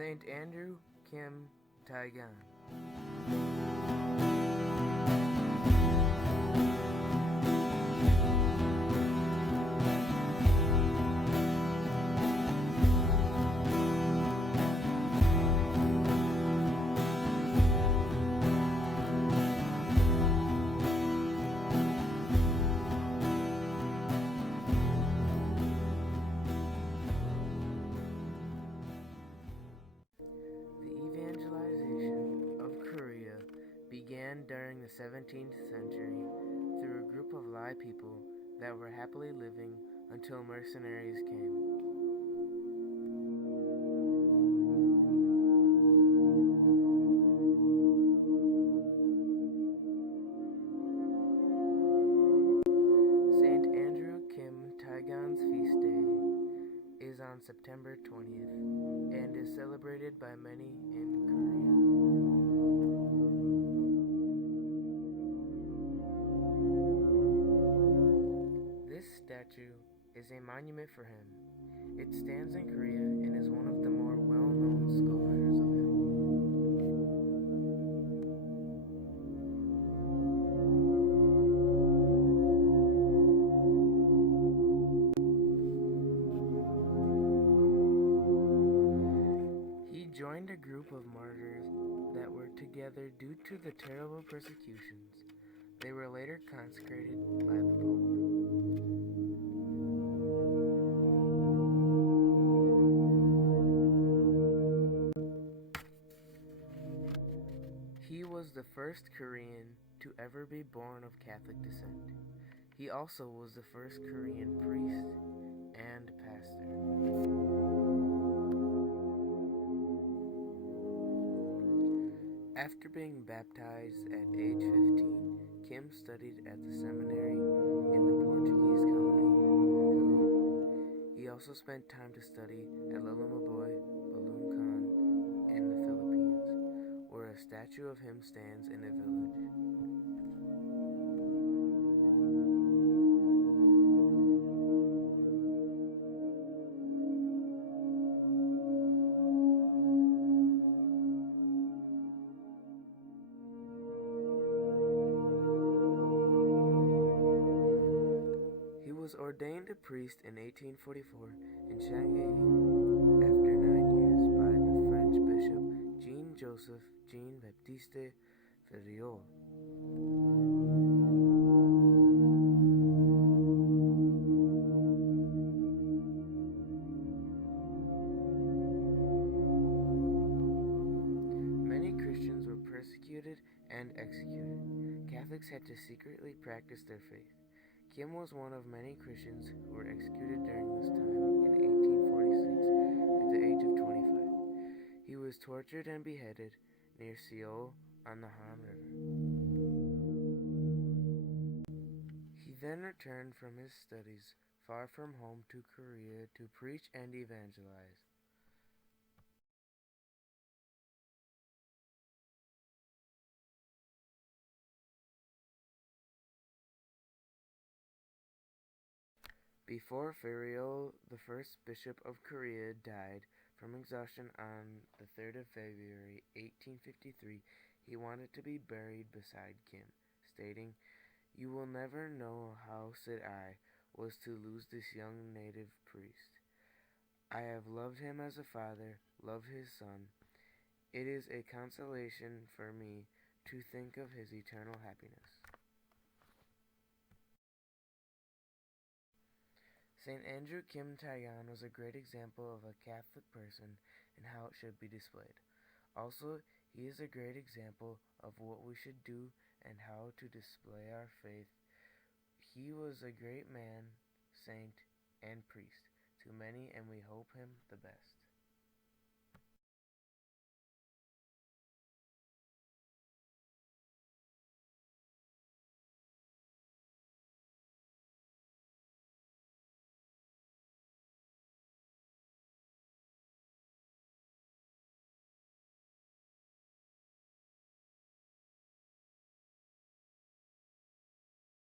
Saint Andrew Kim Taegon. The evangelization of Korea began during the 17th century through a group of Lai people that were happily living until mercenaries came. Saint Andrew Kim Taegon's feast day is on September 20th and is celebrated by many in Korea. This statue is a monument for him. It stands in Korea and is one of the more well-known sculptures of him. He joined a group of martyrs that were together due to the terrible persecutions. They were later consecrated by the Pope. He was the first Korean to ever be born of Catholic descent. He also was the first Korean priest and pastor. After being baptized at age 15, Kim studied at the seminary in the Portuguese colony of He also spent time to study at Lulumaboy, Balumcan in the Philippines, where a statue of him stands in a village. He was ordained a priest in 1844 in Shanghai after 9 years by the French bishop Jean-Joseph Jean-Baptiste Ferriol. Many Christians were persecuted and executed. Catholics had to secretly practice their faith. Kim was one of many Christians who were executed during this time in 1846 at the age of 25. He was tortured and beheaded near Seoul on the Han River. He then returned from his studies far from home to Korea to preach and evangelize. Before Ferriol, the first bishop of Korea, died from exhaustion on the 3rd of February 1853, he wanted to be buried beside Kim, stating, "You will never know how sad I was to lose this young native priest. I have loved him as a father, loved his son. It is a consolation for me to think of his eternal happiness." Saint Andrew Kim Taegon was a great example of a Catholic person and how it should be displayed. Also, he is a great example of what we should do and how to display our faith. He was a great man, saint, and priest to many, and we hope him the best.